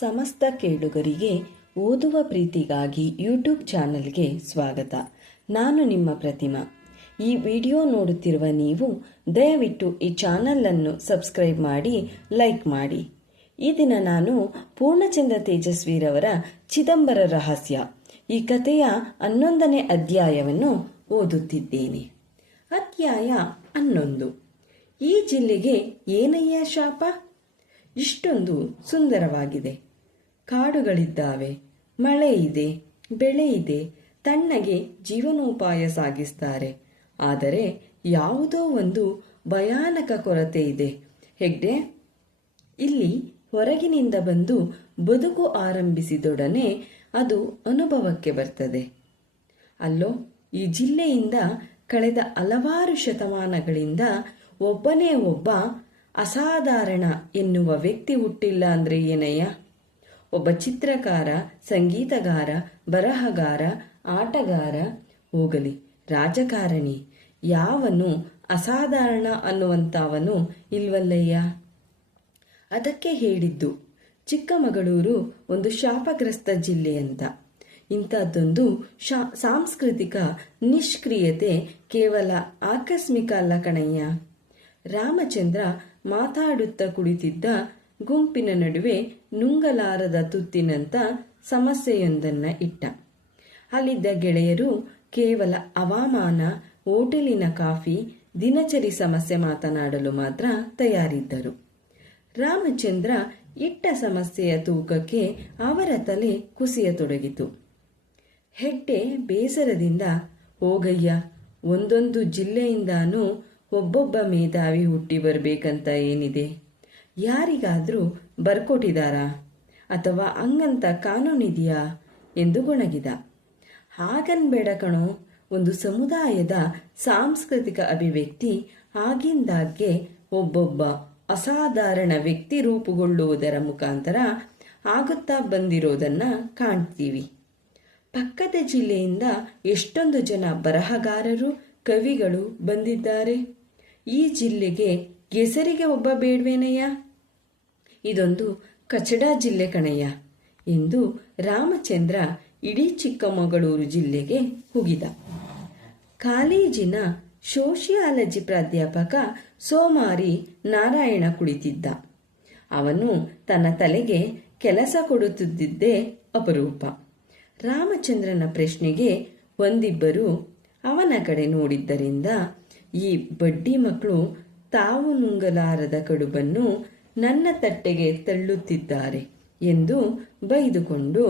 ಸಮಸ್ತ ಕೇಳುಗರಿಗೆ ಓದುವ ಪ್ರೀತಿಗಾಗಿ ಯೂಟ್ಯೂಬ್ ಚಾನಲ್ಗೆ ಸ್ವಾಗತ. ನಾನು ನಿಮ್ಮ ಪ್ರತಿಮಾ. ಈ ವಿಡಿಯೋ ನೋಡುತ್ತಿರುವ ನೀವು ದಯವಿಟ್ಟು ಈ ಚಾನಲನ್ನು ಸಬ್ಸ್ಕ್ರೈಬ್ ಮಾಡಿ, ಲೈಕ್ ಮಾಡಿ. ಈ ದಿನ ನಾನು ಪೂರ್ಣಚಂದ್ರ ತೇಜಸ್ವಿರವರ ಚಿದಂಬರ ರಹಸ್ಯ ಈ ಕಥೆಯ 11ನೇ ಅಧ್ಯಾಯವನ್ನು ಓದುತ್ತಿದ್ದೇನೆ. ಅಧ್ಯಾಯ 11. ಈ ಜಿಲ್ಲೆಗೆ ಏನಯ್ಯ ಶಾಪ? ಇಷ್ಟೊಂದು ಸುಂದರವಾಗಿದೆ. ಕಾಡುಗಳಿದ್ದಾವೆ, ಮಳೆ ಇದೆ, ಬೆಳೆ ಇದೆ, ತಣ್ಣಗೆ ಜೀವನೋಪಾಯ ಸಾಗಿಸ್ತಾರೆ. ಆದರೆ ಯಾವುದೋ ಒಂದು ಭಯಾನಕ ಕೊರತೆ ಇದೆ ಹೆಗ್ಡೆ. ಇಲ್ಲಿ ಹೊರಗಿನಿಂದ ಬಂದು ಬದುಕು ಆರಂಭಿಸಿದೊಡನೆ ಅದು ಅನುಭವಕ್ಕೆ ಬರ್ತದೆ. ಅಲ್ಲೋ, ಈ ಜಿಲ್ಲೆಯಿಂದ ಕಳೆದ ಹಲವಾರು ಶತಮಾನಗಳಿಂದ ಒಬ್ಬನೇ ಒಬ್ಬ ಅಸಾಧಾರಣ ಎನ್ನುವ ವ್ಯಕ್ತಿ ಹುಟ್ಟಿಲ್ಲ ಅಂದ್ರೆ ಏನಯ್ಯ? ಒಬ್ಬ ಚಿತ್ರಕಾರ, ಸಂಗೀತಗಾರ, ಬರಹಗಾರ, ಆಟಗಾರ, ಹೋಗಲಿ ರಾಜಕಾರಣಿ, ಯಾವನು ಅಸಾಧಾರಣ ಅನ್ನುವಂಥವನು ಇಲ್ವಲ್ಲಯ್ಯ. ಅದಕ್ಕೆ ಹೇಳಿದ್ದು ಚಿಕ್ಕಮಗಳೂರು ಒಂದು ಶಾಪಗ್ರಸ್ತ ಜಿಲ್ಲೆ ಅಂತ. ಇಂಥದ್ದೊಂದು ಸಾಂಸ್ಕೃತಿಕ ನಿಷ್ಕ್ರಿಯತೆ ಕೇವಲ ಆಕಸ್ಮಿಕ ಅಲ್ಲ ಕಣಯ್ಯ. ರಾಮಚಂದ್ರ ಮಾತಾಡುತ್ತಾ ಕುಳಿತಿದ್ದ ಗುಂಪಿನ ನಡುವೆ ನುಂಗಲಾರದ ತುತ್ತಿನಂತ ಸಮಸ್ಯೆಯೊಂದನ್ನ ಇಟ್ಟ. ಅಲ್ಲಿದ್ದ ಗೆಳೆಯರು ಕೇವಲ ಹವಾಮಾನ, ಹೋಟೆಲಿನ ಕಾಫಿ, ದಿನಚರಿ ಸಮಸ್ಯೆ ಮಾತನಾಡಲು ಮಾತ್ರ ತಯಾರಿದ್ದರು. ರಾಮಚಂದ್ರ ಇಟ್ಟ ಸಮಸ್ಯೆಯ ತೂಕಕ್ಕೆ ಅವರ ತಲೆ ಕುಸಿಯತೊಡಗಿತು. ಹೆಡ್ಡೆ ಬೇಸರದಿಂದ, ಹೋಗಯ್ಯ, ಒಂದೊಂದು ಜಿಲ್ಲೆಯಿಂದಾನೂ ಒಬ್ಬೊಬ್ಬ ಮೇಧಾವಿ ಹುಟ್ಟಿ ಬರಬೇಕಂತ ಏನಿದೆ? ಯಾರಿಗಾದ್ರೂ ಬರ್ಕೊಟ್ಟಿದಾರಾ? ಅಥವಾ ಹಂಗಂತ ಕಾನೂನಿದೆಯಾ ಎಂದು ಗೊಣಗಿದ. ಹಾಗನ್ಬೇಡ ಕಣೋ. ಒಂದು ಸಮುದಾಯದ ಸಾಂಸ್ಕೃತಿಕ ಅಭಿವ್ಯಕ್ತಿ ಆಗಿಂದಾಗ್ಗೆ ಒಬ್ಬೊಬ್ಬ ಅಸಾಧಾರಣ ವ್ಯಕ್ತಿ ರೂಪುಗೊಳ್ಳುವುದರ ಮುಖಾಂತರ ಆಗುತ್ತಾ ಬಂದಿರೋದನ್ನ ಕಾಣ್ತೀವಿ. ಪಕ್ಕದ ಜಿಲ್ಲೆಯಿಂದ ಎಷ್ಟೊಂದು ಜನ ಬರಹಗಾರರು, ಕವಿಗಳು ಬಂದಿದ್ದಾರೆ. ಈ ಜಿಲ್ಲೆಗೆ ಹೆಸರಿಗೆ ಒಬ್ಬ ಬೇಡ್ವೇನಯ್ಯ? ಇದೊಂದು ಕಚಡ ಜಿಲ್ಲೆ ಕಣಯ್ಯ ಎಂದು ರಾಮಚಂದ್ರ ಇಡೀ ಚಿಕ್ಕಮಗಳೂರು ಜಿಲ್ಲೆಗೆ ಹುಗಿದ. ಕಾಲೇಜಿನ ಸೋಷಿಯಾಲಜಿ ಪ್ರಾಧ್ಯಾಪಕ ಸೋಮಾರಿ ನಾರಾಯಣ ಕುಳಿತಿದ್ದ. ಅವನು ತನ್ನ ತಲೆಗೆ ಕೆಲಸ ಕೊಡುತ್ತಿದ್ದೇ ಅಪರೂಪ. ರಾಮಚಂದ್ರನ ಪ್ರಶ್ನೆಗೆ ಒಂದಿಬ್ಬರು ಅವನ ಕಡೆ ನೋಡಿದ್ದರಿಂದ ಈ ಬಡ್ಡಿ ಮಕ್ಕಳು ತಾವು ನುಂಗಲಾರದ ಕಡುಬನ್ನು ನನ್ನ ತಟ್ಟೆಗೆ ತಳ್ಳುತ್ತಿದ್ದಾರೆ ಎಂದು ಬೈದುಕೊಂಡು,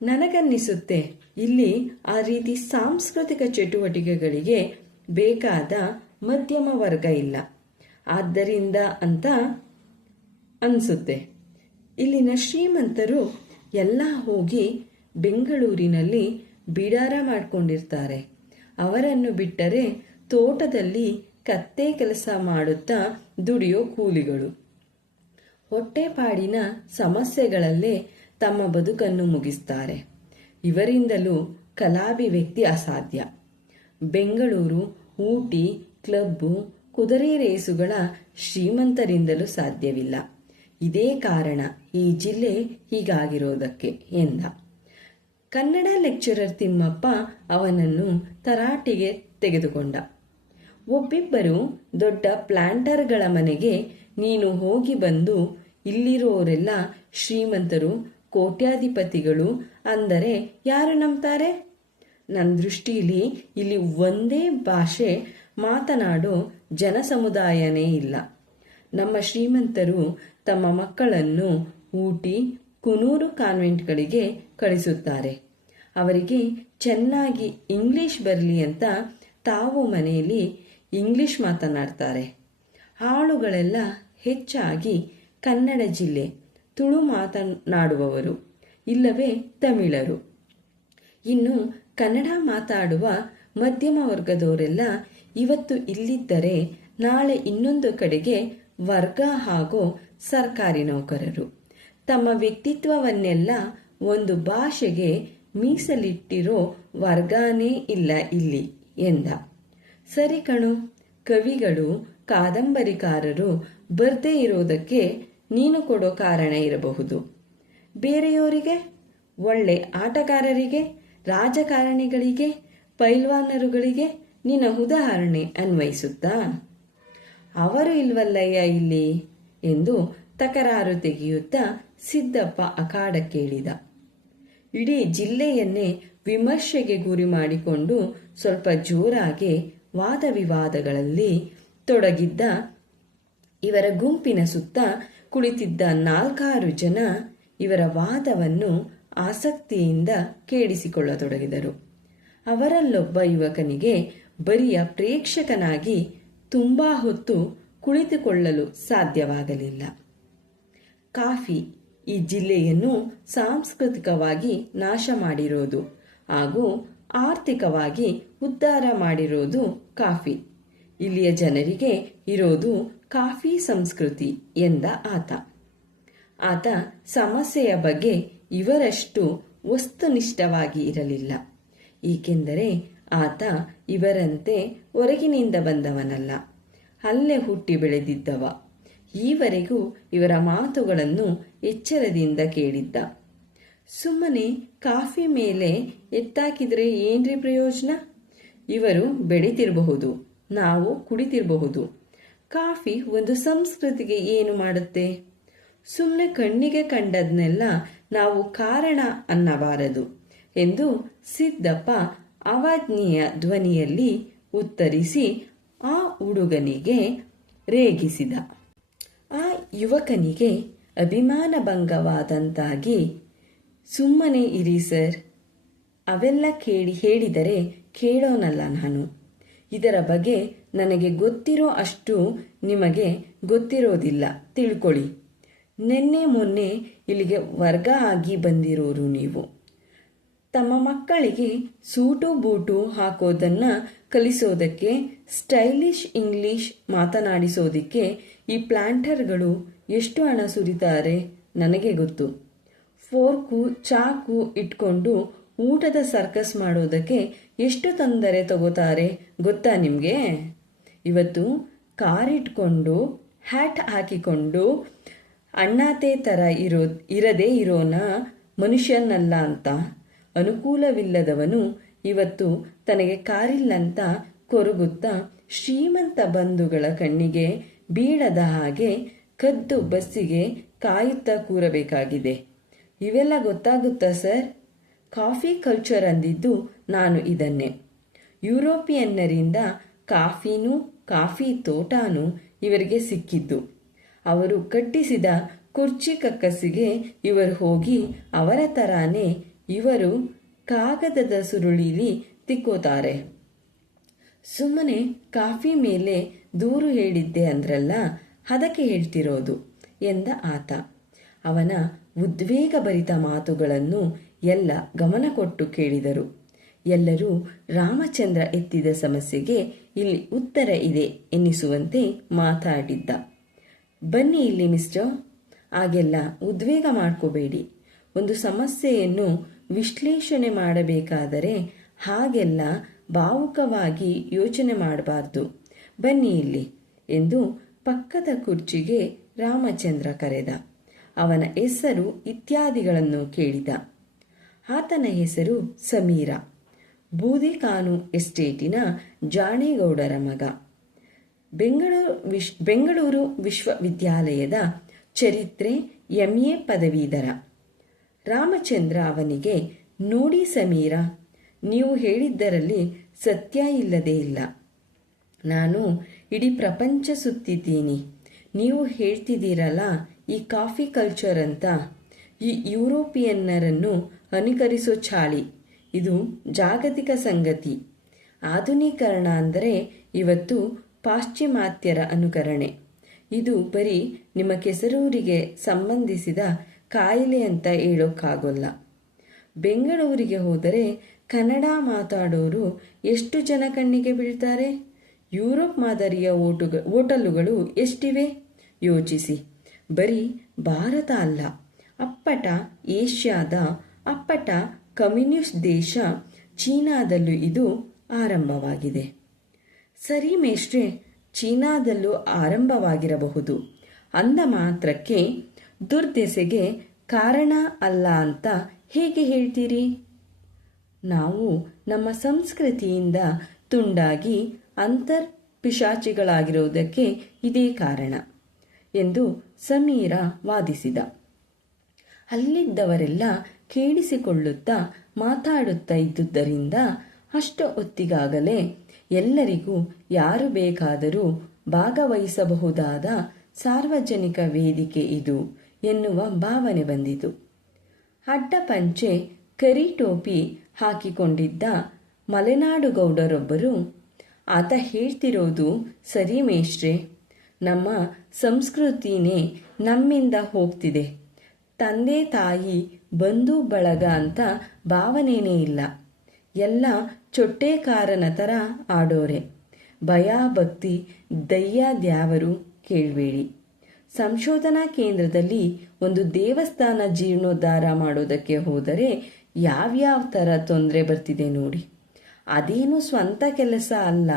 ನನಗನ್ನಿಸುತ್ತೆ ಇಲ್ಲಿ ಆ ರೀತಿ ಸಾಂಸ್ಕೃತಿಕ ಚಟುವಟಿಕೆಗಳಿಗೆ ಬೇಕಾದ ಮಧ್ಯಮ ವರ್ಗ ಇಲ್ಲ, ಆದ್ದರಿಂದ ಅಂತ ಅನ್ಸುತ್ತೆ. ಇಲ್ಲಿನ ಶ್ರೀಮಂತರು ಎಲ್ಲ ಹೋಗಿ ಬೆಂಗಳೂರಿನಲ್ಲಿ ಬಿಡಾರ ಮಾಡ್ಕೊಂಡಿರ್ತಾರೆ. ಅವರನ್ನು ಬಿಟ್ಟರೆ ತೋಟದಲ್ಲಿ ಕತ್ತೆ ಕೆಲಸ ಮಾಡುತ್ತಾ ದುಡಿಯೋ ಕೂಲಿಗಳು ಹೊಟ್ಟೆಪಾಡಿನ ಸಮಸ್ಯೆಗಳಲ್ಲೇ ತಮ್ಮ ಬದುಕನ್ನು ಮುಗಿಸ್ತಾರೆ. ಇವರಿಂದಲೂ ಕಲಾಭಿವ್ಯಕ್ತಿ ಅಸಾಧ್ಯ. ಬೆಂಗಳೂರು, ಊಟಿ, ಕ್ಲಬ್ಬು, ಕುದುರೆ ರೇಸುಗಳ ಶ್ರೀಮಂತರಿಂದಲೂ ಸಾಧ್ಯವಿಲ್ಲ. ಇದೇ ಕಾರಣ ಈ ಜಿಲ್ಲೆ ಹೀಗಾಗಿರೋದಕ್ಕೆ ಎಂದ. ಕನ್ನಡ ಲೆಕ್ಚರರ್ ತಿಮ್ಮಪ್ಪ ಅವನನ್ನು ತರಾಟೆಗೆ ತೆಗೆದುಕೊಂಡ. ಒಬ್ಬಿಬ್ಬರು ದೊಡ್ಡ ಪ್ಲಾಂಟರ್ಗಳ ಮನೆಗೆ ನೀನು ಹೋಗಿ ಬಂದು ಇಲ್ಲಿರೋರೆಲ್ಲ ಶ್ರೀಮಂತರು, ಕೋಟ್ಯಾಧಿಪತಿಗಳು ಅಂದರೆ ಯಾರು ನಂಬ್ತಾರೆ? ನನ್ನ ದೃಷ್ಟಿಯಲ್ಲಿ ಇಲ್ಲಿ ಒಂದೇ ಭಾಷೆ ಮಾತನಾಡೋ ಜನಸಮುದಾಯನೇ ಇಲ್ಲ. ನಮ್ಮ ಶ್ರೀಮಂತರು ತಮ್ಮ ಮಕ್ಕಳನ್ನು ಊಟಿ, ಕುನೂರು ಕಾನ್ವೆಂಟ್ಗಳಿಗೆ ಕಳಿಸುತ್ತಾರೆ. ಅವರಿಗೆ ಚೆನ್ನಾಗಿ ಇಂಗ್ಲಿಷ್ ಬರಲಿ ಅಂತ ತಾವು ಮನೆಯಲ್ಲಿ ಇಂಗ್ಲಿಷ್ ಮಾತನಾಡ್ತಾರೆ. ಆಳುಗಳೆಲ್ಲ ಹೆಚ್ಚಾಗಿ ಕನ್ನಡ ಜಿಲ್ಲೆ, ತುಳು ಮಾತನಾಡುವವರು, ಇಲ್ಲವೇ ತಮಿಳರು. ಇನ್ನು ಕನ್ನಡ ಮಾತಾಡುವ ಮಧ್ಯಮ ವರ್ಗದವರೆಲ್ಲ ಇವತ್ತು ಇಲ್ಲಿದ್ದರೆ ನಾಳೆ ಇನ್ನೊಂದು ಕಡೆಗೆ ವರ್ಗ ಹಾಗೂ ಸರ್ಕಾರಿ ನೌಕರರು. ತಮ್ಮ ವ್ಯಕ್ತಿತ್ವವನ್ನೆಲ್ಲ ಒಂದು ಭಾಷೆಗೆ ಮೀಸಲಿಟ್ಟಿರೋ ವರ್ಗನೇ ಇಲ್ಲ ಇಲ್ಲಿ ಎಂದ. ಸರಿ ಕಣು, ಕವಿಗಳು, ಕಾದಂಬರಿಕಾರರು ಬರ್ದೇ ಇರೋದಕ್ಕೆ ನೀನು ಕೊಡೋ ಕಾರಣ ಇರಬಹುದು. ಬೇರೆಯವರಿಗೆ, ಒಳ್ಳೆ ಆಟಗಾರರಿಗೆ, ರಾಜಕಾರಣಿಗಳಿಗೆ, ಪೈಲ್ವಾನರುಗಳಿಗೆ ನಿನ್ನ ಉದಾಹರಣೆ ಅನ್ವಯಿಸುತ್ತಾ? ಅವರು ಇಲ್ವಲ್ಲಯ್ಯ ಇಲ್ಲಿ ಎಂದು ತಕರಾರು ತೆಗೆಯುತ್ತಾ ಸಿದ್ದಪ್ಪ ಅಖಾಡಕ್ಕೇಳಿದ. ಇಡೀ ಜಿಲ್ಲೆಯನ್ನೇ ವಿಮರ್ಶೆಗೆ ಗುರಿ ಮಾಡಿಕೊಂಡು ಸ್ವಲ್ಪ ಜೋರಾಗಿ ವಾದವಿವಾದಗಳಲ್ಲಿ ತೊಡಗಿದ್ದ ಇವರ ಗುಂಪಿನ ಸುತ್ತ ಕುಳಿತಿದ್ದ 4-6 ಜನ ಇವರ ವಾದವನ್ನು ಆಸಕ್ತಿಯಿಂದ ಕೇಳಿಸಿಕೊಳ್ಳತೊಡಗಿದರು. ಅವರಲ್ಲೊಬ್ಬ ಯುವಕನಿಗೆ ಬರಿಯ ಪ್ರೇಕ್ಷಕನಾಗಿ ತುಂಬಾ ಹೊತ್ತು ಕುಳಿತುಕೊಳ್ಳಲು ಸಾಧ್ಯವಾಗಲಿಲ್ಲ. ಕಾಫಿ ಈ ಜಿಲ್ಲೆಯನ್ನು ಸಾಂಸ್ಕೃತಿಕವಾಗಿ ನಾಶ ಮಾಡಿರೋದು ಹಾಗೂ ಆರ್ಥಿಕವಾಗಿ ಉದ್ಧಾರ ಮಾಡಿರೋದು ಕಾಫಿ. ಇಲ್ಲಿಯ ಜನರಿಗೆ ಇರೋದು ಕಾಫಿ ಸಂಸ್ಕೃತಿ ಎಂದ ಆತ ಸಮಸ್ಯೆಯ ಬಗ್ಗೆ ಇವರಷ್ಟು ವಸ್ತುನಿಷ್ಠವಾಗಿ ಇರಲಿಲ್ಲ. ಏಕೆಂದರೆ ಆತ ಇವರಂತೆ ಹೊರಗಿನಿಂದ ಬಂದವನಲ್ಲ, ಅಲ್ಲೇ ಹುಟ್ಟಿ ಬೆಳೆದಿದ್ದವ. ಈವರೆಗೂ ಇವರ ಮಾತುಗಳನ್ನು ಎಚ್ಚರದಿಂದ ಕೇಳಿದ್ದ. ಸುಮ್ಮನೆ ಕಾಫಿ ಮೇಲೆ ಎತ್ತಾಕಿದ್ರೆ ಏನ್ರಿ ಪ್ರಯೋಜನ? ಇವರು ಬೆಳಿತಿರಬಹುದು, ನಾವು ಕುಡಿತಿರಬಹುದು. ಕಾಫಿ ಒಂದು ಸಂಸ್ಕೃತಿಗೆ ಏನು ಮಾಡುತ್ತೆ? ಸುಮ್ಮನೆ ಕಣ್ಣಿಗೆ ಕಂಡದ್ನೆಲ್ಲ ನಾವು ಕಾರಣ ಅನ್ನಬಾರದು ಎಂದು ಸಿದ್ದಪ್ಪ ಅವಾಜ್ಞೆಯ ಧ್ವನಿಯಲ್ಲಿ ಉತ್ತರಿಸಿ ಆ ಹುಡುಗನಿಗೆ ರೇಗಿಸಿದ. ಆ ಯುವಕನಿಗೆ ಅಭಿಮಾನಭಂಗವಾದಂತಾಗಿ, ಸುಮ್ಮನೆ ಇರಿ ಸರ್, ಅವೆಲ್ಲ ಹೇಳಿದರೆ ಕೇಳೋನಲ್ಲ ನಾನು. ಇದರ ಬಗ್ಗೆ ನನಗೆ ಗೊತ್ತಿರೋ ಅಷ್ಟು ನಿಮಗೆ ಗೊತ್ತಿರೋದಿಲ್ಲ, ತಿಳ್ಕೊಳ್ಳಿ. ನಿನ್ನೆ ಮೊನ್ನೆ ಇಲ್ಲಿಗೆ ವರ್ಗ ಆಗಿ ಬಂದಿರೋರು ನೀವು. ತಮ್ಮ ಮಕ್ಕಳಿಗೆ ಸೂಟು ಬೂಟು ಹಾಕೋದನ್ನ ಕಲಿಸೋದಕ್ಕೆ, ಸ್ಟೈಲಿಶ್ ಇಂಗ್ಲಿಷ್ ಮಾತನಾಡಿಸೋದಕ್ಕೆ ಈ ಪ್ಲಾಂಟರ್ಗಳು ಎಷ್ಟು ಹಣ ಸುರಿತಾರೆ ನನಗೆ ಗೊತ್ತು. ಫೋರ್ಕು ಚಾಕು ಇಟ್ಕೊಂಡು ಊಟದ ಸರ್ಕಸ್ ಮಾಡೋದಕ್ಕೆ ಎಷ್ಟು ತೊಂದರೆ ತಗೋತಾರೆ ಗೊತ್ತಾ ನಿಮಗೆ? ಇವತ್ತು ಕಾರಿಟ್ಕೊಂಡು ಹ್ಯಾಟ್ ಹಾಕಿಕೊಂಡು ಅಣ್ಣಾತೆ ಥರ ಇರದೇ ಇರೋನ ಮನುಷ್ಯನಲ್ಲ ಅಂತ ಅನುಕೂಲವಿಲ್ಲದವನು ಇವತ್ತು ತನಗೆ ಕಾರಿಲ್ಲಂತ ಕೊರಗುತ್ತಾ ಶ್ರೀಮಂತ ಬಂಧುಗಳ ಕಣ್ಣಿಗೆ ಬೀಳದ ಹಾಗೆ ಕದ್ದು ಬಸ್ಸಿಗೆ ಕಾಯುತ್ತಾ ಕೂರಬೇಕಾಗಿದೆ. ಇವೆಲ್ಲ ಗೊತ್ತಾಗುತ್ತಾ ಸರ್? ಕಾಫಿ ಕಲ್ಚರ್ ಅಂದಿದ್ದು ನಾನು ಇದನ್ನೇ. ಯುರೋಪಿಯನ್ನರಿಂದ ಕಾಫಿನೂ ಕಾಫಿ ತೋಟನೂ ಇವರಿಗೆ ಸಿಕ್ಕಿದ್ದು. ಅವರು ಕಟ್ಟಿಸಿದ ಕುರ್ಚಿ ಕಕ್ಕಸಿಗೆ ಇವರು ಹೋಗಿ ಅವರ ತರಾನೇ ಇವರು ಕಾಗದದ ಸುರುಳಿಲಿ ತಿಕ್ಕೋತಾರೆ. ಸುಮ್ಮನೆ ಕಾಫಿ ಮೇಲೆ ದೂರು ಹೇಳಿದ್ದೆ ಅಂದ್ರಲ್ಲ, ಅದಕ್ಕೆ ಹೇಳ್ತಿರೋದು ಎಂದ ಆತ. ಅವನ ಉದ್ವೇಗಭರಿತ ಮಾತುಗಳನ್ನು ಎಲ್ಲ ಗಮನ ಕೊಟ್ಟು ಕೇಳಿದರು. ಎಲ್ಲರೂ ರಾಮಚಂದ್ರ ಎತ್ತಿದ ಸಮಸ್ಯೆಗೆ ಇಲ್ಲಿ ಉತ್ತರ ಇದೆ ಎನ್ನಿಸುವಂತೆ ಮಾತಾಡಿದ್ದ. ಬನ್ನಿ ಇಲ್ಲಿ ಮಿಸ್ಟರ್, ಹಾಗೆಲ್ಲ ಉದ್ವೇಗ ಮಾಡ್ಕೋಬೇಡಿ. ಒಂದು ಸಮಸ್ಯೆಯನ್ನು ವಿಶ್ಲೇಷಣೆ ಮಾಡಬೇಕಾದರೆ ಹಾಗೆಲ್ಲ ಭಾವುಕವಾಗಿ ಯೋಚನೆ ಮಾಡಬಾರ್ದು. ಬನ್ನಿ ಇಲ್ಲಿ ಎಂದು ಪಕ್ಕದ ಕುರ್ಚಿಗೆ ರಾಮಚಂದ್ರ ಕರೆದ. ಅವನ ಹೆಸರು ಇತ್ಯಾದಿಗಳನ್ನು ಕೇಳಿದ. ಆತನ ಹೆಸರು ಸಮೀರ, ಬೂದಿಕಾನು ಎಸ್ಟೇಟಿನ ಜಾಣೇಗೌಡರ ಮಗ. ಬೆಂಗಳೂರು ವಿಶ್ವವಿದ್ಯಾಲಯದ ಚರಿತ್ರೆ MA ಪದವೀಧರ. ರಾಮಚಂದ್ರ ಅವನಿಗೆ, ನೋಡಿ ಸಮೀರ, ನೀವು ಹೇಳಿದ್ದರಲ್ಲಿ ಸತ್ಯ ಇಲ್ಲದೇ ಇಲ್ಲ. ನಾನು ಇಡೀ ಪ್ರಪಂಚ ಸುತ್ತಿದ್ದೀನಿ. ನೀವು ಹೇಳ್ತಿದ್ದೀರಲ್ಲ ಈ ಕಾಫಿ ಕಲ್ಚರ್ ಅಂತ, ಈ ಯುರೋಪಿಯನ್ನರನ್ನು ಅನುಕರಿಸೋ ಚಾಳಿ, ಇದು ಜಾಗತಿಕ ಸಂಗತಿ. ಆಧುನೀಕರಣ ಅಂದರೆ ಇವತ್ತು ಪಾಶ್ಚಿಮಾತ್ಯರ ಅನುಕರಣೆ. ಇದು ಬರೀ ನಿಮ್ಮ ಕೆಸರೂರಿಗೆ ಸಂಬಂಧಿಸಿದ ಕಾಯಿಲೆ ಅಂತ ಹೇಳೋಕ್ಕಾಗೋಲ್ಲ. ಬೆಂಗಳೂರಿಗೆ ಹೋದರೆ ಕನ್ನಡ ಮಾತಾಡೋರು ಎಷ್ಟು ಜನ ಕಣ್ಣಿಗೆ ಬೀಳ್ತಾರೆ? ಯುರೋಪ್ ಮಾದರಿಯ ಹೋಟೆಲುಗಳು ಎಷ್ಟಿವೆ ಯೋಚಿಸಿ. ಬರೀ ಭಾರತ ಅಲ್ಲ, ಅಪ್ಪಟ ಏಷ್ಯಾದ ಅಪ್ಪಟ ಕಮ್ಯುನಿಸ್ಟ್ ದೇಶ ಚೀನಾದಲ್ಲೂ ಇದು ಆರಂಭವಾಗಿದೆ. ಸರಿ ಮೇಷ್ಟ್ರೆ, ಚೀನಾದಲ್ಲೂ ಆರಂಭವಾಗಿರಬಹುದು ಅಂದ ಮಾತ್ರಕ್ಕೆ ದುರ್ದೆಸೆಗೆ ಕಾರಣ ಅಲ್ಲ ಅಂತ ಹೇಗೆ ಹೇಳ್ತೀರಿ? ನಾವು ನಮ್ಮ ಸಂಸ್ಕೃತಿಯಿಂದ ತುಂಡಾಗಿ ಪಿಶಾಚಿಗಳಾಗಿರುವುದಕ್ಕೆ ಇದೇ ಕಾರಣ ಎಂದು ಸಮೀರ ವಾದಿಸಿದ. ಅಲ್ಲಿದ್ದವರೆಲ್ಲ ಕೇಳಿಸಿಕೊಳ್ಳುತ್ತಾ ಮಾತಾಡುತ್ತಾ ಇದ್ದುದರಿಂದ ಅಷ್ಟು ಹೊತ್ತಿಗಾಗಲೇ ಎಲ್ಲರಿಗೂ ಯಾರು ಬೇಕಾದರೂ ಭಾಗವಹಿಸಬಹುದಾದ ಸಾರ್ವಜನಿಕ ವೇದಿಕೆ ಇದು ಎನ್ನುವ ಭಾವನೆ ಬಂದಿತು. ಅಡ್ಡಪಂಚೆ ಕರಿ ಟೋಪಿ ಹಾಕಿಕೊಂಡಿದ್ದ ಮಲೆನಾಡು ಗೌಡರೊಬ್ಬರು, ಆತ ಹೇಳ್ತಿರೋದು ಸರಿ ಮೇಷ್ಟ್ರೆ, ನಮ್ಮ ಸಂಸ್ಕೃತಿನೇ ನಮ್ಮಿಂದ ಹೋಗ್ತಿದೆ. ತಂದೆ ತಾಯಿ ಬಂಧು ಬಳಗ ಅಂತ ಭಾವನೆನೇ ಇಲ್ಲ. ಎಲ್ಲ ಚೊಟ್ಟೆಕಾರನ ಥರ ಆಡೋರೆ. ಭಯ ಭಕ್ತಿ ದಯ್ಯ ದ್ಯಾವರು ಕೇಳಬೇಡಿ. ಸಂಶೋಧನಾ ಕೇಂದ್ರದಲ್ಲಿ ಒಂದು ದೇವಸ್ಥಾನ ಜೀರ್ಣೋದ್ಧಾರ ಮಾಡೋದಕ್ಕೆ ಹೋದರೆ ಯಾವ್ಯಾವ ಥರ ತೊಂದರೆ ಬರ್ತಿದೆ ನೋಡಿ. ಅದೇನು ಸ್ವಂತ ಕೆಲಸ ಅಲ್ಲ,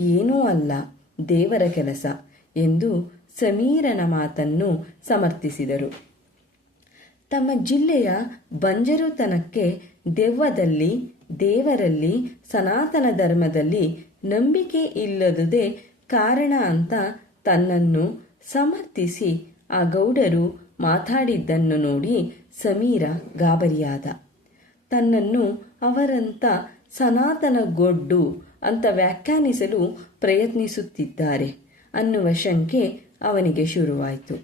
ಏನೂ ಅಲ್ಲ, ದೇವರ ಕೆಲಸ ಎಂದು ಸಮೀರನ ಮಾತನ್ನು ಸಮರ್ಥಿಸಿದರು. ತಮ್ಮ ಜಿಲ್ಲೆಯ ಬಂಜರುತನಕ್ಕೆ ದೆವ್ವದಲ್ಲಿ, ದೇವರಲ್ಲಿ, ಸನಾತನ ಧರ್ಮದಲ್ಲಿ ನಂಬಿಕೆ ಇಲ್ಲದುದೇ ಕಾರಣ ಅಂತ ತನ್ನನ್ನು ಸಮರ್ಥಿಸಿ ಆ ಗೌಡರು ಮಾತಾಡಿದ್ದನ್ನು ನೋಡಿ ಸಮೀರ ಗಾಬರಿಯಾದ. ತನ್ನನ್ನು ಅವರಂತ ಸನಾತನ ಗೊಡ್ಡು ಅಂತ ವ್ಯಾಖ್ಯಾನಿಸಲು ಪ್ರಯತ್ನಿಸುತ್ತಿದ್ದಾರೆ ಅನ್ನುವ ಶಂಕೆ ಅವನಿಗೆ ಶುರುವಾಯಿತು.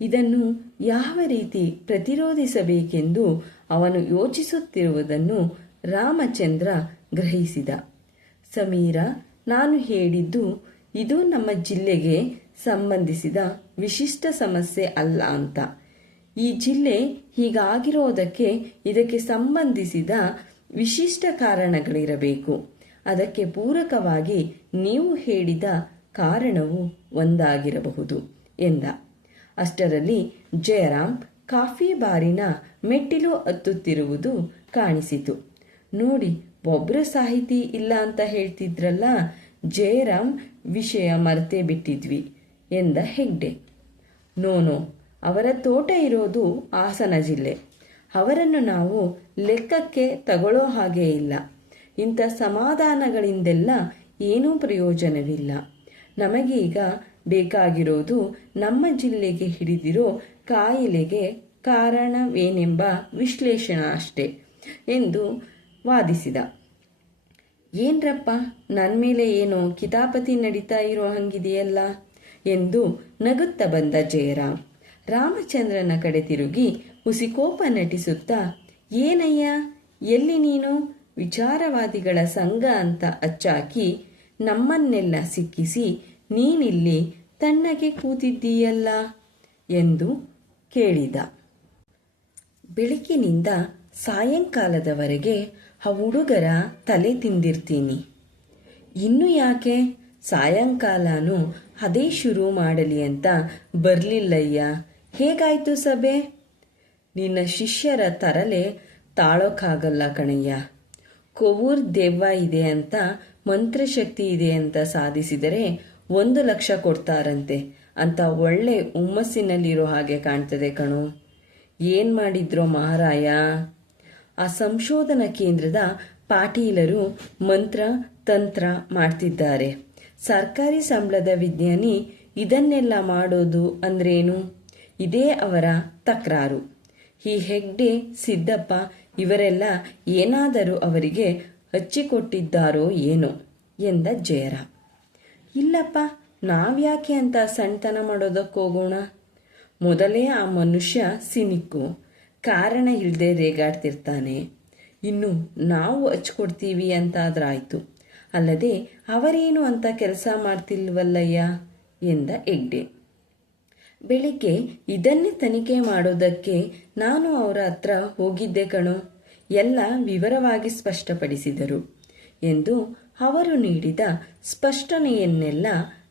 ಇದನ್ನು ಯಾವ ರೀತಿ ಪ್ರತಿರೋಧಿಸಬೇಕೆಂದು ಅವನು ಯೋಚಿಸುತ್ತಿರುವುದನ್ನು ರಾಮಚಂದ್ರ ಗ್ರಹಿಸಿದ. ಸಮೀರ, ನಾನು ಹೇಳಿದ್ದು ಇದು ನಮ್ಮ ಜಿಲ್ಲೆಗೆ ಸಂಬಂಧಿಸಿದ ವಿಶಿಷ್ಟ ಸಮಸ್ಯೆ ಅಲ್ಲ ಅಂತ. ಈ ಜಿಲ್ಲೆ ಹೀಗಾಗಿರೋದಕ್ಕೆ ಇದಕ್ಕೆ ಸಂಬಂಧಿಸಿದ ವಿಶಿಷ್ಟ ಕಾರಣಗಳಿರಬೇಕು. ಅದಕ್ಕೆ ಪೂರಕವಾಗಿ ನೀವು ಹೇಳಿದ ಕಾರಣವು ಒಂದಾಗಿರಬಹುದು ಎಂದ. ಅಷ್ಟರಲ್ಲಿ ಜಯರಾಮ್ ಕಾಫಿ ಬಾರಿನ ಮೆಟ್ಟಿಲು ಹತ್ತುತ್ತಿರುವುದು ಕಾಣಿಸಿತು. ನೋಡಿ, ಒಬ್ಬರು ಸಾಹಿತಿ ಇಲ್ಲ ಅಂತ ಹೇಳ್ತಿದ್ರಲ್ಲ, ಜಯರಾಮ್ ವಿಷಯ ಮರೆತೇ ಬಿಟ್ಟಿದ್ವಿ ಎಂದ ಹೆಗ್ಡೆ. ನೋನೋ, ಅವರ ತೋಟ ಇರೋದು ಹಾಸನ ಜಿಲ್ಲೆ. ಅವರನ್ನು ನಾವು ಲೆಕ್ಕಕ್ಕೆ ತಗೊಳ್ಳೋ ಹಾಗೇ ಇಲ್ಲ. ಇಂಥ ಸಮಾಧಾನಗಳಿಂದೆಲ್ಲ ಏನೂ ಪ್ರಯೋಜನವಿಲ್ಲ. ನಮಗೀಗ ಬೇಕಾಗಿರೋದು ನಮ್ಮ ಜಿಲ್ಲೆಗೆ ಹಿಡಿದಿರೋ ಕಾಯಿಲೆಗೆ ಕಾರಣವೇನೆಂಬ ವಿಶ್ಲೇಷಣೆ ಅಷ್ಟೇ ಎಂದು ವಾದಿಸಿದ. ಏನ್ರಪ್ಪ, ನನ್ನ ಮೇಲೆ ಏನೋ ಕಿತಾಪತಿ ನಡೀತಾ ಇರೋ ಹಂಗಿದೆಯಲ್ಲ ಎಂದು ನಗುತ್ತಾ ಬಂದ ಜಯರಾಮ್ ರಾಮಚಂದ್ರನ ಕಡೆ ತಿರುಗಿ ಹುಸಿಕೋಪ ನಟಿಸುತ್ತಾ, ಏನಯ್ಯ, ಎಲ್ಲಿ ನೀನು? ವಿಚಾರವಾದಿಗಳ ಸಂಘ ಅಂತ ಅಚ್ಚಾಕಿ ನಮ್ಮನ್ನೆಲ್ಲ ಸಿಕ್ಕಿಸಿ ನೀನಿಲ್ಲಿ ತಣ್ಣಗೆ ಕೂತಿದ್ದೀಯಲ್ಲ ಎಂದು ಕೇಳಿದ. ಬೆಳಗಿನಿಂದ ಸಾಯಂಕಾಲದವರೆಗೆ ಆ ಹುಡುಗರ ತಲೆ ತಿಂದಿರ್ತೀನಿ. ಇನ್ನು ಯಾಕೆ ಸಾಯಂಕಾಲನೂ ಅದೇ ಶುರು ಮಾಡಲಿ ಅಂತ ಬರಲಿಲ್ಲಯ್ಯ. ಹೇಗಾಯ್ತು ಸಭೆ? ನಿನ್ನ ಶಿಷ್ಯರ ತರಲೆ ತಾಳೋಕ್ಕಾಗಲ್ಲ ಕಣಯ್ಯ. ಕೊವೂರ್ ದೆವ್ವ ಇದೆ ಅಂತ, ಮಂತ್ರಶಕ್ತಿ ಇದೆ ಅಂತ ಸಾಧಿಸಿದರೆ 1,00,000 ಕೊಡ್ತಾರಂತೆ ಅಂತ ಒಳ್ಳೆ ಹುಮ್ಮಸ್ಸಿನಲ್ಲಿರೋ ಹಾಗೆ ಕಾಣ್ತದೆ ಕಣೋ. ಏನ್ ಮಾಡಿದ್ರೋ ಮಹಾರಾಯ? ಆ ಸಂಶೋಧನಾ ಕೇಂದ್ರದ ಪಾಟೀಲರು ಮಂತ್ರ ತಂತ್ರ ಮಾಡ್ತಿದ್ದಾರೆ. ಸರ್ಕಾರಿ ಸಂಬಳದ ವಿಜ್ಞಾನಿ ಇದನ್ನೆಲ್ಲ ಮಾಡೋದು ಅಂದ್ರೇನು? ಇದೇ ಅವರ ತಕರಾರು. ಈ ಹೆಗ್ಡೆ, ಸಿದ್ದಪ್ಪ ಇವರೆಲ್ಲ ಏನಾದರೂ ಅವರಿಗೆ ಹಚ್ಚಿಕೊಟ್ಟಿದ್ದಾರೋ ಏನೋ ಎಂದ ಜಯರಾಮ್. ಇಲ್ಲಪ್ಪ, ನಾವ್ಯಾಕೆ ಅಂತ ಸಣ್ಣತನ ಮಾಡೋದಕ್ಕೋಗೋಣ. ಮೊದಲೇ ಆ ಮನುಷ್ಯ ಸಿನಿಕ್ಕು, ಕಾರಣ ಇಲ್ಲದೆ ರೇಗಾಡ್ತಿರ್ತಾನೆ. ಇನ್ನು ನಾವು ಹಚ್ಕೊಡ್ತೀವಿ ಅಂತಾದ್ರಾಯ್ತು. ಅಲ್ಲದೆ ಅವರೇನು ಅಂತ ಕೆಲಸ ಮಾಡ್ತಿಲ್ವಲ್ಲಯ್ಯ ಎಂದ ಹೆಗ್ಡೆ. ಬೆಳಿಗ್ಗೆ ಇದನ್ನೇ ತನಿಖೆ ಮಾಡೋದಕ್ಕೆ ನಾನು ಅವರ ಹತ್ರ ಹೋಗಿದ್ದೆ ಕಣೋ. ಎಲ್ಲ ವಿವರವಾಗಿ ಸ್ಪಷ್ಟಪಡಿಸಿದರು ಎಂದು ಅವರು ನೀಡಿದ ಸ್ಪಷ್ಟನೆಯನ್ನೆಲ್ಲ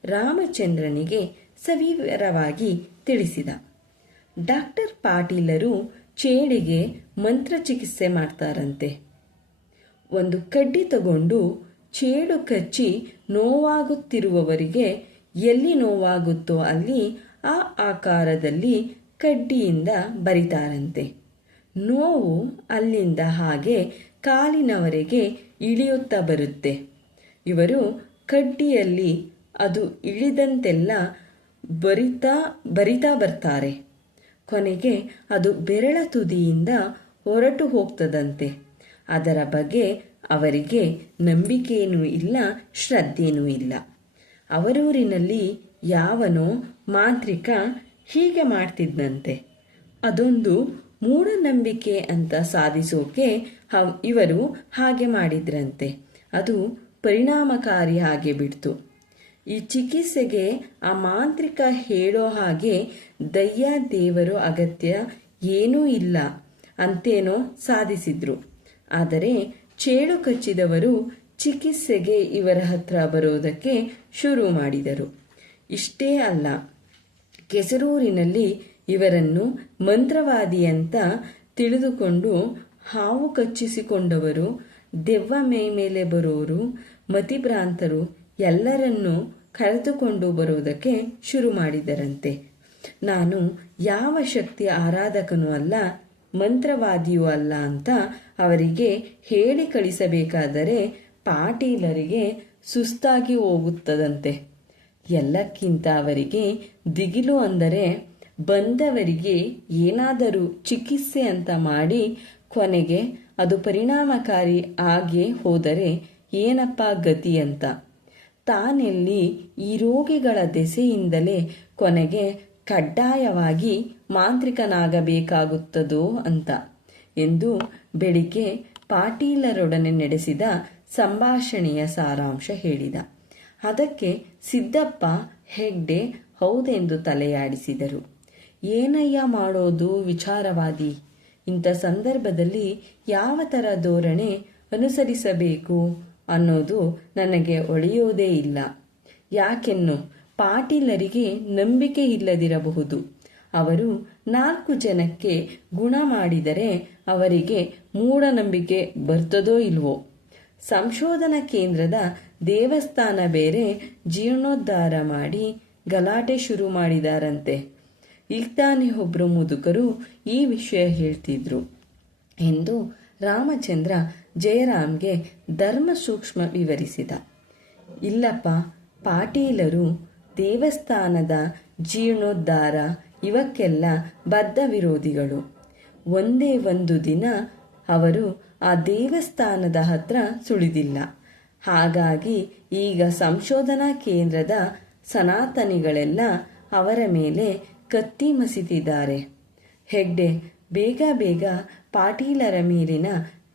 ರಾಮಚಂದ್ರನಿಗೆ ಸವಿವರವಾಗಿ ತಿಳಿಸಿದ. ಡಾಕ್ಟರ್ ಪಾಟೀಲರು ಚೇಡಿಗೆ ಮಂತ್ರಚಿಕಿತ್ಸೆ ಮಾಡ್ತಾರಂತೆ. ಒಂದು ಕಡ್ಡಿ ತಗೊಂಡು ಚೇಡು ಕಚ್ಚಿ ನೋವಾಗುತ್ತಿರುವವರಿಗೆ ಎಲ್ಲಿ ನೋವಾಗುತ್ತೋ ಅಲ್ಲಿ ಆ ಆಕಾರದಲ್ಲಿ ಕಡ್ಡಿಯಿಂದ ಬರಿತಾರಂತೆ. ನೋವು ಅಲ್ಲಿಂದ ಹಾಗೆ ಕಾಲಿನವರೆಗೆ ಇಳಿಯುತ್ತಾ ಬರುತ್ತೆ. ಇವರು ಕಡ್ಡಿಯಲ್ಲಿ ಅದು ಇಳಿದಂತೆಲ್ಲ ಬರಿತಾ ಬರಿತಾ ಬರ್ತಾರೆ. ಕೊನೆಗೆ ಅದು ಬೆರಳ ತುದಿಯಿಂದ ಹೊರಟು ಹೋಗ್ತದಂತೆ. ಅದರ ಬಗ್ಗೆ ಅವರಿಗೆ ನಂಬಿಕೆಯೂ ಇಲ್ಲ, ಶ್ರದ್ಧೆಯೂ ಇಲ್ಲ. ಅವರೂರಿನಲ್ಲಿ ಯಾವನೋ ಮಾಂತ್ರಿಕ ಹೀಗೆ ಮಾಡ್ತಿದ್ದಂತೆ. ಅದೊಂದು ಮೂಢನಂಬಿಕೆ ಅಂತ ಸಾಧಿಸೋಕೆ ಇವರು ಹಾಗೆ ಮಾಡಿದ್ರಂತೆ. ಅದು ಪರಿಣಾಮಕಾರಿ ಹಾಗೆ ಬಿಡ್ತು. ಈ ಚಿಕಿತ್ಸೆಗೆ ಆ ಮಾಂತ್ರಿಕ ಹೇಳೋ ಹಾಗೆ ದಯ್ಯ ದೇವರು ಅಗತ್ಯ ಏನೂ ಇಲ್ಲ ಅಂತೇನೋ ಸಾಧಿಸಿದ್ರು. ಆದರೆ ಚೇಳು ಕಚ್ಚಿದವರು ಚಿಕಿತ್ಸೆಗೆ ಇವರ ಹತ್ರ ಬರೋದಕ್ಕೆ ಶುರು ಮಾಡಿದರು. ಇಷ್ಟೇ ಅಲ್ಲ, ಕೆಸರೂರಿನಲ್ಲಿ ಇವರನ್ನು ಮಂತ್ರವಾದಿ ಅಂತ ತಿಳಿದುಕೊಂಡು ಹಾವು ಕಚ್ಚಿಸಿಕೊಂಡವರು, ದೆವ್ವ ಮೇಲೆ ಬರೋರು, ಮತಿಭ್ರಾಂತರು ಎಲ್ಲರನ್ನೂ ಕರೆದುಕೊಂಡು ಬರೋದಕ್ಕೆ ಶುರು ಮಾಡಿದರಂತೆ. ನಾನು ಯಾವ ಶಕ್ತಿ ಆರಾಧಕನೂ ಅಲ್ಲ, ಮಂತ್ರವಾದಿಯೂ ಅಲ್ಲ ಅಂತ ಅವರಿಗೆ ಹೇಳಿ ಕಳಿಸಬೇಕಾದರೆ ಪಾಟೀಲರಿಗೆ ಸುಸ್ತಾಗಿ ಹೋಗುತ್ತದಂತೆ. ಎಲ್ಲಕ್ಕಿಂತ ಅವರಿಗೆ ದಿಗಿಲು ಅಂದರೆ ಬಂದವರಿಗೆ ಏನಾದರೂ ಚಿಕಿತ್ಸೆ ಅಂತ ಮಾಡಿ ಕೊನೆಗೆ ಅದು ಪರಿಣಾಮಕಾರಿ ಆಗಿ ಹೋದರೆ ಏನಪ್ಪ ಗತಿ ಅಂತ. ತಾನೆಲ್ಲಿ ಈ ರೋಗಿಗಳ ದೆಸೆಯಿಂದಲೇ ಕೊನೆಗೆ ಕಡ್ಡಾಯವಾಗಿ ಮಾಂತ್ರಿಕನಾಗಬೇಕಾಗುತ್ತದೋ ಅಂತ ಎಂದು ಬೆಳಿಗ್ಗೆ ಪಾಟೀಲರೊಡನೆ ನಡೆಸಿದ ಸಂಭಾಷಣೆಯ ಸಾರಾಂಶ ಹೇಳಿದ. ಅದಕ್ಕೆ ಸಿದ್ದಪ್ಪ ಹೆಗ್ಡೆ ಹೌದೆಂದು ತಲೆಯಾಡಿಸಿದರು. ಏನಯ್ಯ ಮಾಡೋದು ವಿಚಾರವಾದಿ, ಇಂಥ ಸಂದರ್ಭದಲ್ಲಿ ಯಾವ ಥರ ಧೋರಣೆ ಅನುಸರಿಸಬೇಕು ಅನ್ನೋದು ನನಗೆ ಒಳೆಯೋದೇ ಇಲ್ಲ. ಯಾಕೆನ್ನು ಪಾಟೀಲರಿಗೆ ನಂಬಿಕೆ ಇಲ್ಲದಿರಬಹುದು. ಅವರು 4 ಜನಕ್ಕೆ ಗುಣ ಮಾಡಿದರೆ ಅವರಿಗೆ ಮೂಢನಂಬಿಕೆ ಬರ್ತದೋ ಇಲ್ವೋ. ಸಂಶೋಧನಾ ಕೇಂದ್ರದ ದೇವಸ್ಥಾನ ಬೇರೆ ಜೀರ್ಣೋದ್ಧಾರ ಮಾಡಿ ಗಲಾಟೆ ಶುರು ಮಾಡಿದಾರಂತೆ. ಈಗ ತಾನೇ ಒಬ್ಬರು ಮುದುಕರು ಈ ವಿಷಯ ಹೇಳ್ತಿದ್ರು ಎಂದು ರಾಮಚಂದ್ರ ಜಯರಾಮ್ಗೆ ಧರ್ಮ ಸೂಕ್ಷ್ಮ ವಿವರಿಸಿದ. ಇಲ್ಲಪ್ಪ, ಪಾಟೀಲರು ದೇವಸ್ಥಾನದ ಜೀರ್ಣೋದ್ಧಾರ ಇವಕ್ಕೆಲ್ಲ ಬದ್ಧ ವಿರೋಧಿಗಳು. ಒಂದೇ ಒಂದು ದಿನ ಅವರು ಆ ದೇವಸ್ಥಾನದ ಹತ್ರ ಸುಳಿದಿಲ್ಲ. ಹಾಗಾಗಿ ಈಗ ಸಂಶೋಧನಾ ಕೇಂದ್ರದ ಸನಾತನಿಗಳೆಲ್ಲ ಅವರ ಮೇಲೆ ಕತ್ತಿ ಮಸಿತಿದ್ದಾರೆ. ಹೆಗ್ಡೆ ಬೇಗ ಬೇಗ ಪಾಟೀಲರ ಮೇಲಿನ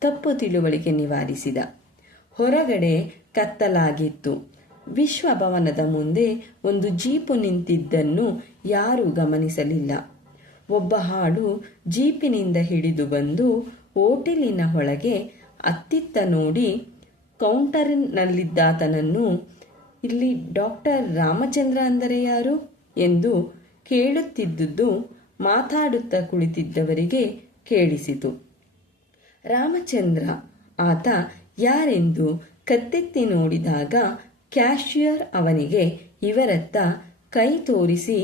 ತಪ್ಪು ತಿಳುವಳಿಕೆ ನಿವಾರಿಸಿದ. ಹೊರಗಡೆ ಕತ್ತಲಾಗಿತ್ತು. ವಿಶ್ವಭವನದ ಮುಂದೆ ಒಂದು ಜೀಪು ನಿಂತಿದ್ದನ್ನು ಯಾರೂ ಗಮನಿಸಲಿಲ್ಲ. ಒಬ್ಬ ಆಳು ಜೀಪಿನಿಂದ ಹಿಡಿದು ಬಂದು ಹೋಟೆಲಿನ ಒಳಗೆ ಅತ್ತಿತ್ತ ನೋಡಿ ಕೌಂಟರ್ನಲ್ಲಿದ್ದಾತನನ್ನು, ಇಲ್ಲಿ ಡಾಕ್ಟರ್ ರಾಮಚಂದ್ರ ಅಂದರೆ ಯಾರು ಎಂದು ಕೇಳುತ್ತಿದ್ದುದು ಮಾತಾಡುತ್ತಾ ಕುಳಿತಿದ್ದವರಿಗೆ ಕೇಳಿಸಿತು. ರಾಮಚಂದ್ರ ಆತ ಯಾರೆಂದು ಕತ್ತೆತ್ತಿ ನೋಡಿದಾಗ ಕ್ಯಾಶಿಯರ್ ಅವನಿಗೆ ಇವರತ್ತ ಕೈ ತೋರಿಸಿ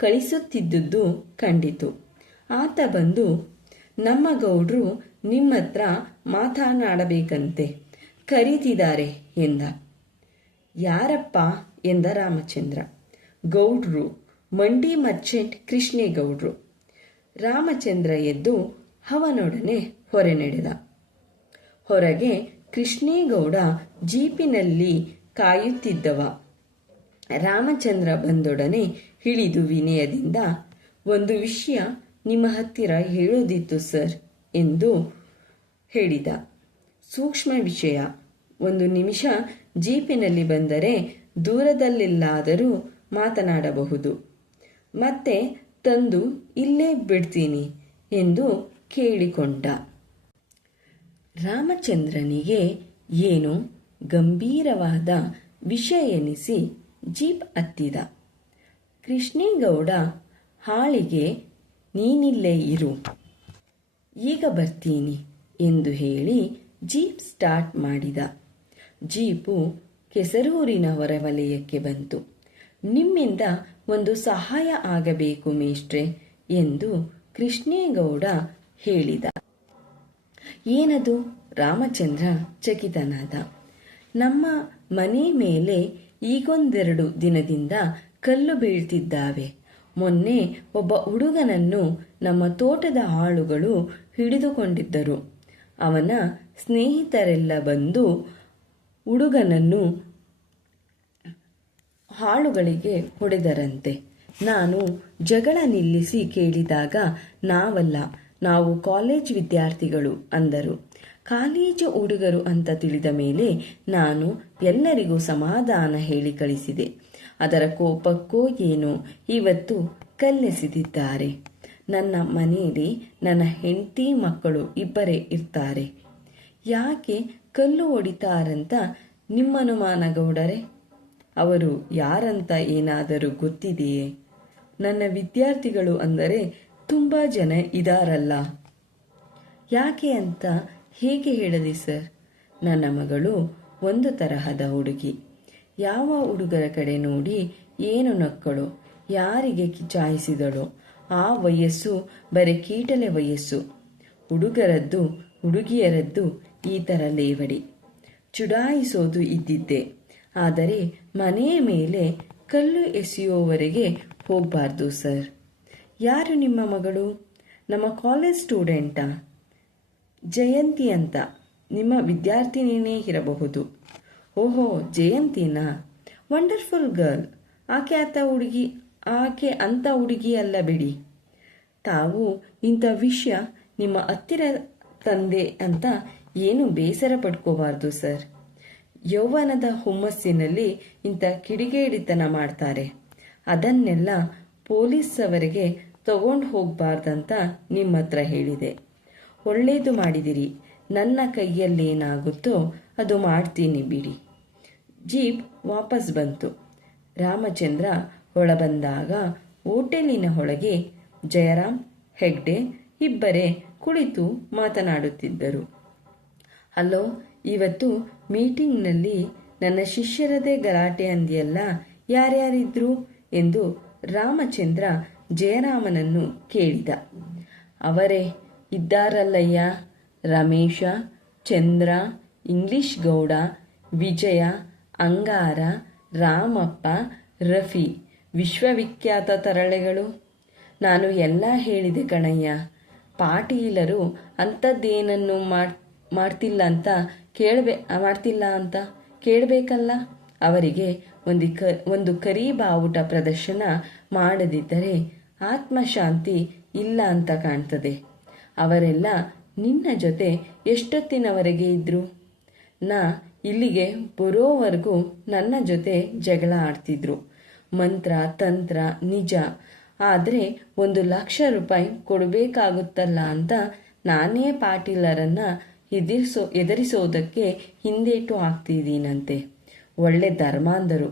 ಕಳಿಸುತ್ತಿದ್ದುದು ಕಂಡಿತು. ಆತ ಬಂದು, ನಮ್ಮ ಗೌಡ್ರು ನಿಮ್ಮತ್ರ ಮಾತನಾಡಬೇಕಂತೆ, ಕರೀತಿದ್ದಾರೆ ಎಂದ. ಯಾರಪ್ಪ ಎಂದ ರಾಮಚಂದ್ರ. ಗೌಡ್ರು, ಮಂಡಿ ಮರ್ಚೆಂಟ್ ಕೃಷ್ಣೇಗೌಡ್ರು. ರಾಮಚಂದ್ರ ಎದ್ದು ಅವನೊಡನೆ ಹೊರ ನಡೆದ. ಹೊರಗೆ ಕೃಷ್ಣೇಗೌಡ ಜೀಪಿನಲ್ಲಿ ಕಾಯುತ್ತಿದ್ದವ. ರಾಮಚಂದ್ರ ಬಂದೊಡನೆ ಇಳಿದು ವಿನಯದಿಂದ, ಒಂದು ವಿಷಯ ನಿಮ್ಮ ಹತ್ತಿರ ಹೇಳೋದಿತ್ತು ಸರ್ ಎಂದು ಹೇಳಿದ. ಸೂಕ್ಷ್ಮ ವಿಷಯ. 1 ನಿಮಿಷ ಜೀಪಿನಲ್ಲಿ ಬಂದರೆ ದೂರದಲ್ಲೆಲ್ಲಾದರೂ ಮಾತನಾಡಬಹುದು. ಮತ್ತೆ ತಂದು ಇಲ್ಲೇ ಬಿಡ್ತೀನಿ ಎಂದು ಕೇಳಿಕೊಂಡ. ರಾಮಚಂದ್ರನಿಗೆ ಏನೋ ಗಂಭೀರವಾದ ವಿಷಯ ಎನಿಸಿ ಜೀಪ್ ಹತ್ತಿದ. ಕೃಷ್ಣೇಗೌಡ ಹಾಳಿಗೆ ನೀನಿಲ್ಲೇ ಇರು, ಈಗ ಬರ್ತೀನಿ ಎಂದು ಹೇಳಿ ಜೀಪ್ ಸ್ಟಾರ್ಟ್ ಮಾಡಿದ. ಜೀಪು ಕೆಸರೂರಿನ ಹೊರವಲಯಕ್ಕೆ ಬಂತು. ನಿಮ್ಮಿಂದ ಒಂದು ಸಹಾಯ ಆಗಬೇಕು ಮೇಷ್ಟ್ರೆ ಎಂದು ಕೃಷ್ಣೇಗೌಡ ಹೇಳಿದ. ಏನದು? ರಾಮಚಂದ್ರ ಚಕಿತನಾದ. ನಮ್ಮ ಮನೆ ಮೇಲೆ ಈಗೊಂದೆರಡು ದಿನದಿಂದ ಕಲ್ಲು ಬೀಳ್ತಿದ್ದಾವೆ. ಮೊನ್ನೆ ಒಬ್ಬ ಹುಡುಗನನ್ನು ನಮ್ಮ ತೋಟದ ಆಳುಗಳು ಹಿಡಿದುಕೊಂಡಿದ್ದರು. ಅವನ ಸ್ನೇಹಿತರೆಲ್ಲ ಬಂದು ಹುಡುಗನನ್ನು ಆಳುಗಳಿಗೆ ಹೊಡೆದರಂತೆ. ನಾನು ಜಗಳ ನಿಲ್ಲಿಸಿ ಕೇಳಿದಾಗ ನಾವಲ್ಲ, ನಾವು ಕಾಲೇಜ್ ವಿದ್ಯಾರ್ಥಿಗಳು ಅಂದರು. ಕಾಲೇಜು ಹುಡುಗರು ಅಂತ ತಿಳಿದ ಮೇಲೆ ನಾನು ಎಲ್ಲರಿಗೂ ಸಮಾಧಾನ ಹೇಳಿ ಕಳಿಸಿದೆ. ಅದರ ಕೋಪಕ್ಕೋ ಏನೋ ಇವತ್ತು ಕಲ್ಲೆಸೆದಿದ್ದಾರೆ. ನನ್ನ ಮನೆಯಲ್ಲಿ ನನ್ನ ಹೆಂಡತಿ ಮಕ್ಕಳು ಇಬ್ಬರೇ ಇರ್ತಾರೆ. ಯಾಕೆ ಕಲ್ಲು ಹೊಡಿತಾರಂತ ನಿಮ್ಮನುಮಾನ ಗೌಡರೇ? ಅವರು ಯಾರಂತ ಏನಾದರೂ ಗೊತ್ತಿದೆಯೇ? ನನ್ನ ವಿದ್ಯಾರ್ಥಿಗಳು ಅಂದರೆ ತುಂಬ ಜನ ಇದಾರಲ್ಲ. ಯಾಕೆ ಅಂತ ಹೇಗೆ ಹೇಳಲಿ ಸರ್? ನನ್ನ ಮಗಳು ಒಂದು ತರಹದ ಹುಡುಗಿ. ಯಾವ ಹುಡುಗರ ಕಡೆ ನೋಡಿ ಏನು ನಕ್ಕಳು, ಯಾರಿಗೆ ಕಿಚಾಯಿಸಿದಳು. ಆ ವಯಸ್ಸು ಬರೀ ಕೀಟಲೆ ವಯಸ್ಸು. ಹುಡುಗರದ್ದು ಹುಡುಗಿಯರದ್ದು ಈ ಥರ ಲೇವಡಿ ಚುಡಾಯಿಸೋದು ಇದ್ದಿದ್ದೆ. ಆದರೆ ಮನೆಯ ಮೇಲೆ ಕಲ್ಲು ಎಸೆಯುವವರೆಗೆ ಹೋಗಬಾರ್ದು ಸರ್. ಯಾರು ನಿಮ್ಮ ಮಗಳು? ನಮ್ಮ ಕಾಲೇಜ್ ಸ್ಟೂಡೆಂಟಾ? ಜಯಂತಿ ಅಂತ. ನಿಮ್ಮ ವಿದ್ಯಾರ್ಥಿನಿನೇ ಇರಬಹುದು. ಓಹೋ, ಜಯಂತಿನಾ? Wonderful girl. ಆಕೆ ಅಂತ ಹುಡುಗಿ ಅಲ್ಲ ಬಿಡಿ. ತಾವು ಇಂಥ ವಿಷಯ ನಿಮ್ಮ ಹತ್ತಿರ ತಂದೆ ಅಂತ ಏನು ಬೇಸರ ಪಡ್ಕೋಬಾರ್ದು ಸರ್. ಯೌವನದ ಹುಮ್ಮಸ್ಸಿನಲ್ಲಿ ಇಂಥ ಕಿಡಿಗೇಡಿತನ ಮಾಡ್ತಾರೆ. ಅದನ್ನೆಲ್ಲ ಪೊಲೀಸವರೆಗೆ ತಗೊಂಡು ಹೋಗಬಾರ್ದಂತ ನಿಮ್ಮ ಹತ್ರ ಹೇಳಿದೆ. ಒಳ್ಳೇದು ಮಾಡಿದಿರಿ. ನನ್ನ ಕೈಯಲ್ಲೇನಾಗುತ್ತೋ ಅದು ಮಾಡ್ತೀನಿ ಬಿಡಿ. ಜೀಪ್ ವಾಪಸ್ ಬಂತು. ರಾಮಚಂದ್ರ ಹೊರಬಂದಾಗ ಹೋಟೆಲಿನ ಒಳಗೆ ಜಯರಾಮ್, ಹೆಗ್ಡೆ ಇಬ್ಬರೇ ಕುಳಿತು ಮಾತನಾಡುತ್ತಿದ್ದರು. ಹಲೋ, ಇವತ್ತು ಮೀಟಿಂಗ್ನಲ್ಲಿ ನನ್ನ ಶಿಷ್ಯರದೇ ಗಲಾಟೆ ಅಂದಿಯಲ್ಲ, ಯಾರ್ಯಾರಿದ್ರು ಎಂದು ರಾಮಚಂದ್ರ ಜಯರಾಮನನ್ನು ಕೇಳಿದ. ಅವರೇ ಇದ್ದಾರಲ್ಲಯ್ಯ, ರಮೇಶ, ಚಂದ್ರ, ಇಂಗ್ಲಿಷ್ ಗೌಡ, ವಿಜಯ, ಅಂಗಾರ, ರಾಮಪ್ಪ, ರಫಿ, ವಿಶ್ವವಿಖ್ಯಾತ ತರಳೆಗಳು. ನಾನು ಎಲ್ಲ ಹೇಳಿದೆ ಕಣಯ್ಯ. ಪಾಟೀಲರು ಅಂಥದ್ದೇನನ್ನು ಮಾಡ್ತಿಲ್ಲ ಅಂತ ಕೇಳಬೇಕಲ್ಲ. ಅವರಿಗೆ ಒಂದು ಕರಿ ಬಾವುಟ ಪ್ರದರ್ಶನ ಮಾಡದಿದ್ದರೆ ಆತ್ಮಶಾಂತಿ ಇಲ್ಲ ಅಂತ ಕಾಣ್ತದೆ. ಅವರೆಲ್ಲ ನಿನ್ನ ಜೊತೆ ಎಷ್ಟೊತ್ತಿನವರೆಗೆ ಇದ್ರು? ನಾ ಇಲ್ಲಿಗೆ ಬರೋವರೆಗೂ ನನ್ನ ಜೊತೆ ಜಗಳ ಆಡ್ತಿದ್ರು. ಮಂತ್ರ ತಂತ್ರ ನಿಜ, ಆದರೆ 1,00,000 ರೂಪಾಯಿ ಕೊಡಬೇಕಾಗುತ್ತಲ್ಲ ಅಂತ ನಾನೇ ಪಾಟೀಲರನ್ನ ಎದುರಿಸೋದಕ್ಕೆ ಹಿಂದೇಟು ಹಾಕ್ತಿದ್ದೀನಂತೆ. ಒಳ್ಳೆ ಧರ್ಮಾಂಧರು.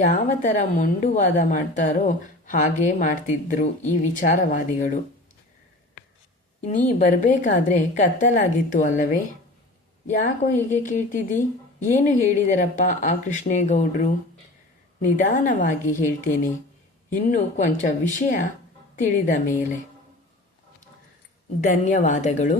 ಯಾವ ಥರ ಮೊಂಡುವಾದ ಮಾಡ್ತಾರೋ ಹಾಗೇ ಮಾಡ್ತಿದ್ರು ಈ ವಿಚಾರವಾದಿಗಳು. ನೀ ಬರಬೇಕಾದ್ರೆ ಕತ್ತಲಾಗಿತ್ತು ಅಲ್ಲವೇ? ಯಾಕೋ ಹೀಗೆ ಕೇಳ್ತಿದ್ದಿ? ಏನು ಹೇಳಿದರಪ್ಪ ಆ ಕೃಷ್ಣೇಗೌಡರು? ನಿಧಾನವಾಗಿ ಹೇಳ್ತೇನೆ, ಇನ್ನೂ ಕೊಂಚ ವಿಷಯ ತಿಳಿದ ಮೇಲೆ. ಧನ್ಯವಾದಗಳು.